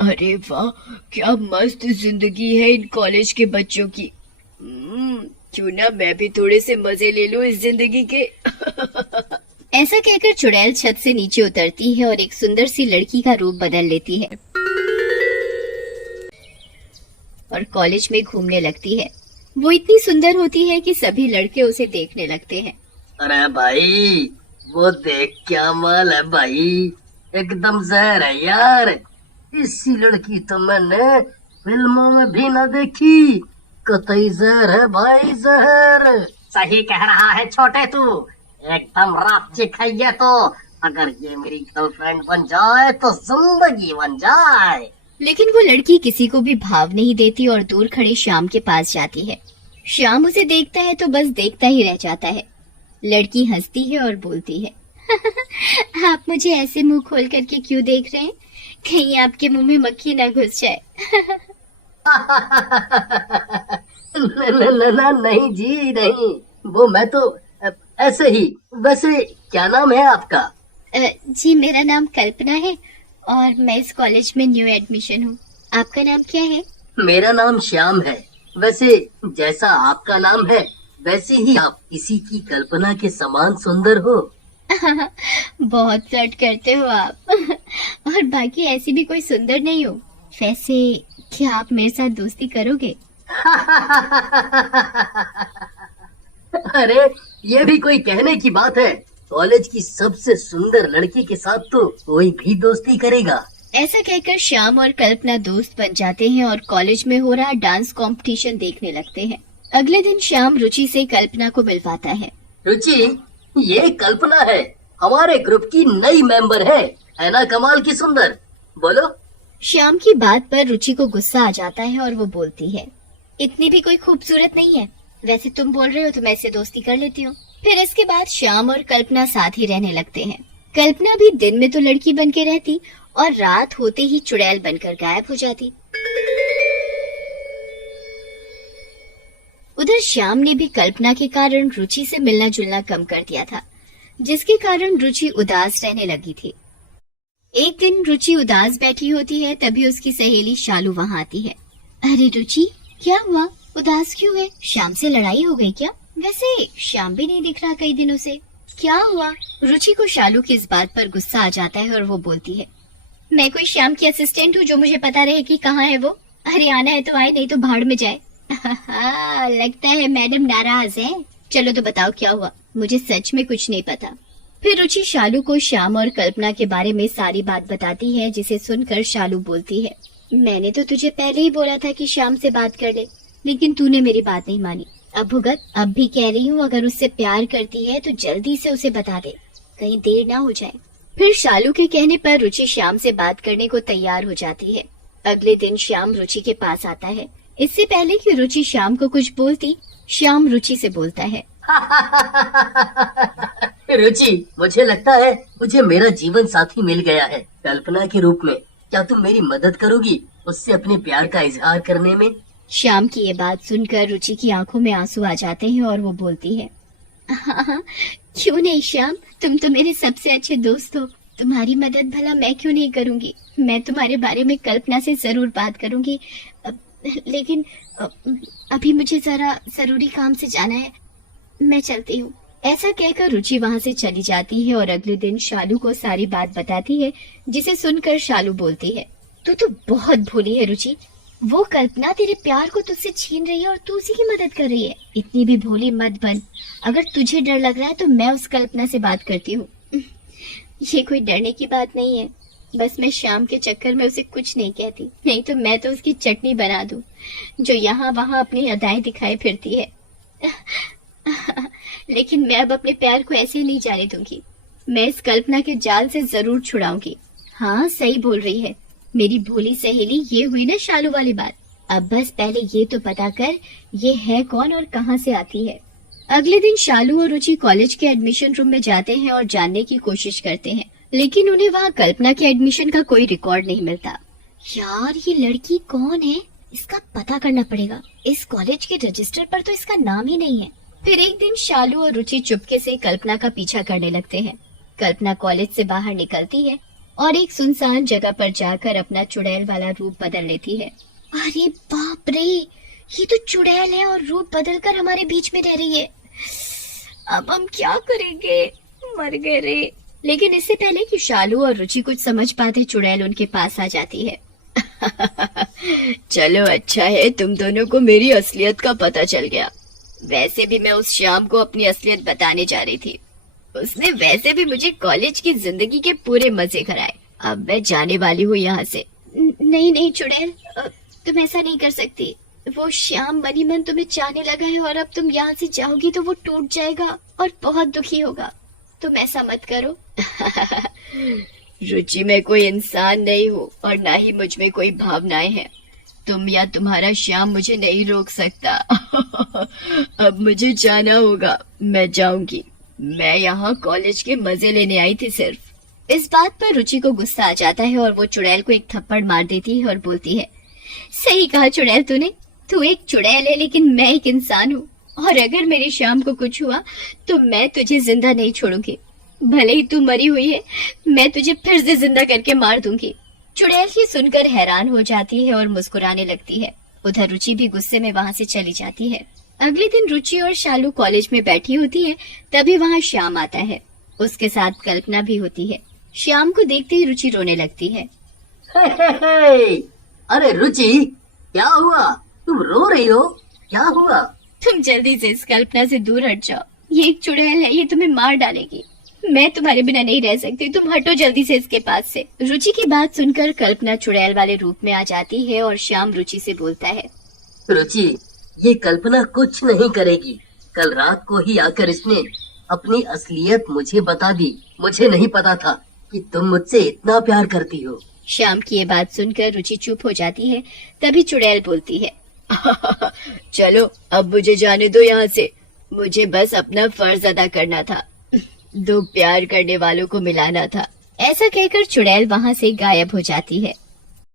अरे वाह, क्या मस्त जिंदगी है इन कॉलेज के बच्चों की। क्यों ना मैं भी थोड़े से मजे ले लूं इस जिंदगी के। ऐसा कहकर चुड़ैल छत से नीचे उतरती है और एक सुंदर सी लड़की का रूप बदल लेती है और कॉलेज में घूमने लगती है। वो इतनी सुंदर होती है कि सभी लड़के उसे देखने लगते हैं। अरे भाई, वो देख क्या माल है भाई, एकदम जहर है यार। इसी लड़की तो मैंने फिल्मों में भी ना देखी, कतई जहर है भाई, जहर। सही कह रहा है छोटे तू, एकदम रात चिखाइए। तो अगर ये मेरी गर्लफ्रेंड बन जाए तो जिंदगी बन जाए। लेकिन वो लड़की किसी को भी भाव नहीं देती और दूर खड़े श्याम के पास जाती है। श्याम उसे देखता है तो बस देखता ही रह जाता है। लड़की हंसती है और बोलती है, आप मुझे ऐसे मुंह खोल करके क्यों देख रहे हैं? कहीं आपके मुंह में मक्खी ना घुस जाए। नहीं जी नहीं, वो मैं तो ऐसे ही। वैसे क्या नाम है आपका? जी मेरा नाम कल्पना है और मैं इस कॉलेज में न्यू एडमिशन हूँ। आपका नाम क्या है? मेरा नाम श्याम है। वैसे जैसा आपका नाम है वैसे ही आप किसी की कल्पना के समान सुंदर हो। बहुत फ्लर्ट करते हो आप। और बाकी ऐसी भी कोई सुंदर नहीं हो। वैसे क्या आप मेरे साथ दोस्ती करोगे? अरे ये भी कोई कहने की बात है? कॉलेज की सबसे सुंदर लड़की के साथ तो कोई भी दोस्ती करेगा। ऐसा कहकर श्याम और कल्पना दोस्त बन जाते हैं और कॉलेज में हो रहा डांस कंपटीशन देखने लगते हैं। अगले दिन श्याम रुचि से कल्पना को मिलवाता है। रुचि, ये कल्पना है, हमारे ग्रुप की नई मेंबर है ना? कमाल की सुंदर। बोलो। श्याम की बात पर रुचि को गुस्सा आ जाता है और वो बोलती है, इतनी भी कोई खूबसूरत नहीं है। वैसे तुम बोल रहे हो तो मैं इससे दोस्ती कर लेती हूँ। फिर इसके बाद श्याम और कल्पना साथ ही रहने लगते हैं। कल्पना भी दिन में तो लड़की बन के रहती और रात होते ही चुड़ैल बनकर गायब हो जाती। उधर श्याम ने भी कल्पना के कारण रुचि से मिलना जुलना कम कर दिया था, जिसके कारण रुचि उदास रहने लगी थी। एक दिन रुचि उदास बैठी होती है, तभी उसकी सहेली शालू वहाँ आती है। अरे रुचि, क्या हुआ? उदास क्यों है? श्याम से लड़ाई हो गई क्या? वैसे श्याम भी नहीं दिख रहा कई दिनों से। क्या हुआ? रुचि को शालू की इस बात पर गुस्सा आ जाता है और वो बोलती है, मैं कोई श्याम की असिस्टेंट हूँ जो मुझे पता रहे कि कहाँ है वो? अरे आना है तो आए, नहीं तो भाड़ में जाए। लगता है मैडम नाराज है। चलो तो बताओ क्या हुआ, मुझे सच में कुछ नहीं पता। फिर रुचि शालू को श्याम और कल्पना के बारे में सारी बात बताती है, जिसे सुनकर शालू बोलती है, मैंने तो तुझे पहले ही बोला था कि श्याम से बात कर ले, लेकिन तूने मेरी बात नहीं मानी। अब भुगत, अब भी कह रही हूँ, अगर उससे प्यार करती है तो जल्दी से उसे बता दे, कहीं देर ना हो जाए। फिर शालू के कहने पर रुचि श्याम से बात करने को तैयार हो जाती है। अगले दिन श्याम रुचि के पास आता है। इससे पहले कि रुचि श्याम को कुछ बोलती, श्याम रुचि से बोलता है, रुचि, मुझे लगता है मुझे मेरा जीवन साथी मिल गया है, कल्पना के रूप में। क्या तुम मेरी मदद करोगी उससे अपने प्यार का इजहार करने में? श्याम की ये बात सुनकर रुचि की आंखों में आंसू आ जाते हैं और वो बोलती है, हाँ, क्यों नहीं श्याम, तुम तो मेरे सबसे अच्छे दोस्त हो। तुम्हारी मदद भला मैं क्यों नहीं करूँगी। मैं तुम्हारे बारे में कल्पना से जरूर बात करूँगी, लेकिन अभी मुझे जरा जरूरी काम से जाना है, मैं चलती हूँ। ऐसा कहकर रुचि वहाँ से चली जाती है और अगले दिन शालू को सारी बात बताती है, जिसे सुनकर शालू बोलती है, तू तो बहुत भोली है रुचि। वो कल्पना तेरे प्यार को तुझसे छीन रही है और तू उसी की मदद कर रही है। इतनी भी भोली मत बन। अगर तुझे डर लग रहा है तो मैं उस कल्पना से बात करती हूँ। ये कोई डरने की बात नहीं है, बस मैं शाम के चक्कर में उसे कुछ नहीं कहती, नहीं तो मैं तो उसकी चटनी बना दूं, जो यहाँ वहाँ अपनी अदाएं दिखाई फिरती है। लेकिन मैं अब अपने प्यार को ऐसे ही नहीं जाने दूंगी। मैं इस कल्पना के जाल से जरूर छुड़ाऊंगी। हाँ, सही बोल रही है मेरी भोली सहेली। ये हुई ना शालू वाली बात। अब बस पहले ये तो पता कर ये है कौन और कहाँ से आती है। अगले दिन शालू और रुचि कॉलेज के एडमिशन रूम में जाते हैं और जानने की कोशिश करते हैं, लेकिन उन्हें वहाँ कल्पना के एडमिशन का कोई रिकॉर्ड नहीं मिलता। यार, ये लड़की कौन है? इसका पता करना पड़ेगा। इस कॉलेज के रजिस्टर पर तो इसका नाम ही नहीं है। फिर एक दिन शालू और रुचि चुपके से कल्पना का पीछा करने लगते हैं। कल्पना कॉलेज से बाहर निकलती है और एक सुनसान जगह पर जाकर अपना चुड़ैल वाला रूप बदल लेती है। अरे बाप रे, ये तो चुड़ैल है और रूप बदलकर हमारे बीच में रह रही है। अब हम क्या करेंगे, मर गए रे। लेकिन इससे पहले कि शालू और रुचि कुछ समझ पाते, चुड़ैल उनके पास आ जाती है। चलो अच्छा है तुम दोनों को मेरी असलियत का पता चल गया। वैसे भी मैं उस शाम को अपनी असलियत बताने जा रही थी। उसने वैसे भी मुझे कॉलेज की जिंदगी के पूरे मजे कराए। अब मैं जाने वाली हूँ यहाँ से। नहीं नहीं चुड़ैल, तुम ऐसा नहीं कर सकती। वो श्याम बनी मन तुम्हें चाहने लगा है और अब तुम यहाँ से जाओगी तो वो टूट जाएगा और बहुत दुखी होगा। तुम ऐसा मत करो। रुचि, मैं कोई इंसान नहीं हूँ और ना ही मुझ में कोई भावनाएं हैं। तुम या तुम्हारा श्याम मुझे नहीं रोक सकता। अब मुझे जाना होगा, मैं जाऊंगी। मैं यहाँ कॉलेज के मजे लेने आई थी सिर्फ। इस बात पर रुचि को गुस्सा आ जाता है और वो चुड़ैल को एक थप्पड़ मार देती है और बोलती है, सही कहा चुड़ैल तूने। तू एक चुड़ैल है लेकिन मैं एक इंसान हूँ, और अगर मेरे श्याम को कुछ हुआ तो मैं तुझे जिंदा नहीं छोड़ूंगी। भले ही तू मरी हुई है, मैं तुझे फिर से जिंदा करके मार दूंगी। चुड़ैल ये सुनकर हैरान हो जाती है और मुस्कुराने लगती है। उधर रुचि भी गुस्से में वहाँ से चली जाती है। अगले दिन रुचि और शालू कॉलेज में बैठी होती है, तभी वहाँ श्याम आता है। उसके साथ कल्पना भी होती है। श्याम को देखते ही रुचि रोने लगती है। अरे रुचि, क्या हुआ? तुम रो रही हो, क्या हुआ? तुम जल्दी से इस कल्पना से दूर हट जाओ। ये एक चुड़ैल है, ये तुम्हें मार डालेगी। मैं तुम्हारे बिना नहीं रह सकती, तुम हटो जल्दी से इसके पास से। रुचि की बात सुनकर कल्पना चुड़ैल वाले रूप में आ जाती है और श्याम रुचि से बोलता है, रुचि, ये कल्पना कुछ नहीं करेगी। कल रात को ही आकर इसने अपनी असलियत मुझे बता दी। मुझे नहीं पता था कि तुम मुझसे इतना प्यार करती हो। श्याम की ये बात सुनकर रुचि चुप हो जाती है। तभी चुड़ैल बोलती है, चलो अब मुझे जाने दो यहाँ से। मुझे बस अपना फर्ज अदा करना था, दो प्यार करने वालों को मिलाना था। ऐसा कहकर चुड़ैल वहाँ से गायब हो जाती है।